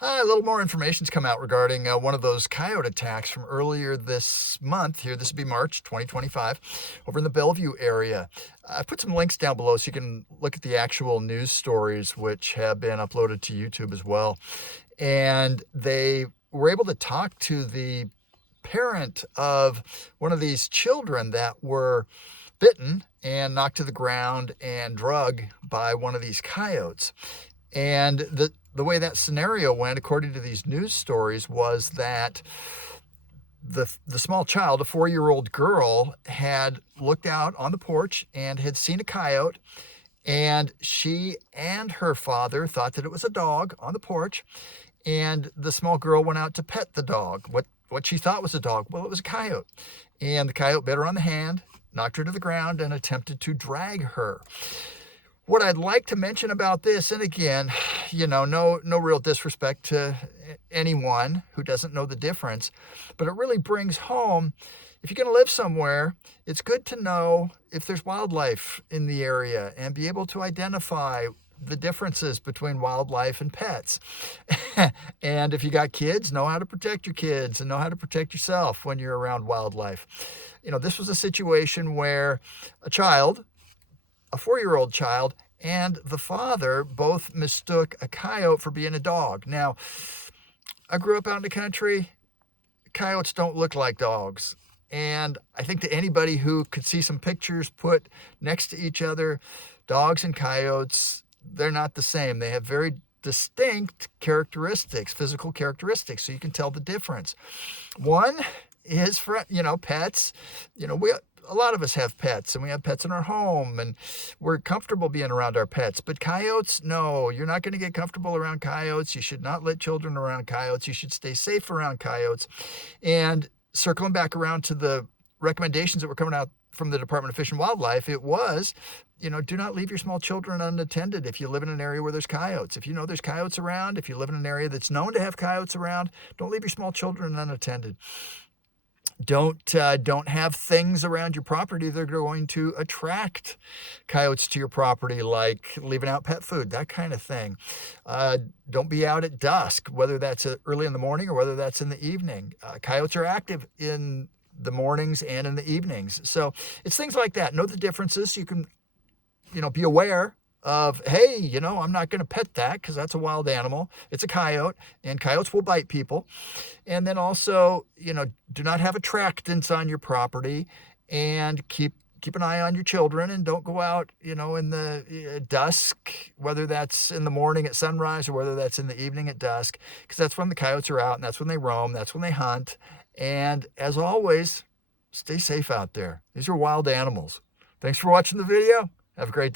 Hi, a little more information's come out regarding one of those coyote attacks from earlier this month. Here, this would be March 2025, over in the Bellevue area. I put some links down below so you can look at the actual news stories, which have been uploaded to YouTube as well. And they were able to talk to the parent of one of these children that were bitten and knocked to the ground and drugged by one of these coyotes. And the way that scenario went, according to these news stories, was that the small child, a 4-year-old girl, had looked out on the porch and had seen a coyote, and she and her father thought that it was a dog on the porch, and the small girl went out to pet the dog. What she thought was a dog, well, it was a coyote, and the coyote bit her on the hand, knocked her to the ground, and attempted to drag her. What I'd like to mention about this, and again, no real disrespect to anyone who doesn't know the difference, but it really brings home, if you're going to live somewhere, it's good to know if there's wildlife in the area and be able to identify the differences between wildlife and pets. And if you got kids, know how to protect your kids and know how to protect yourself when you're around wildlife. This was a situation where a 4-year-old child, and the father both mistook a coyote for being a dog. Now, I grew up out in the country. Coyotes don't look like dogs. And I think to anybody who could see some pictures put next to each other, dogs and coyotes, they're not the same. They have very distinct characteristics, physical characteristics, so you can tell the difference. One is for, pets. A lot of us have pets, and we have pets in our home, and we're comfortable being around our pets. But coyotes, no, you're not going to get comfortable around coyotes. You should not let children around coyotes. You should stay safe around coyotes. And circling back around to the recommendations that were coming out from the Department of Fish and Wildlife, it was, do not leave your small children unattended if you live in an area where there's coyotes. If you know there's coyotes around, if you live in an area that's known to have coyotes around, don't leave your small children unattended. Don't have things around your property that are going to attract coyotes to your property, like leaving out pet food, that kind of thing. Don't be out at dusk, whether that's early in the morning or whether that's in the evening. Coyotes are active in the mornings and in the evenings. So it's things like that. Know the differences. You can, be aware of, hey, I'm not going to pet that because that's a wild animal. It's a coyote, and coyotes will bite people. And then also, do not have attractants on your property, and keep an eye on your children, and don't go out, in the dusk, whether that's in the morning at sunrise or whether that's in the evening at dusk, because that's when the coyotes are out, and that's when they roam, that's when they hunt. And as always, stay safe out there. These are wild animals. Thanks for watching the video. Have a great day.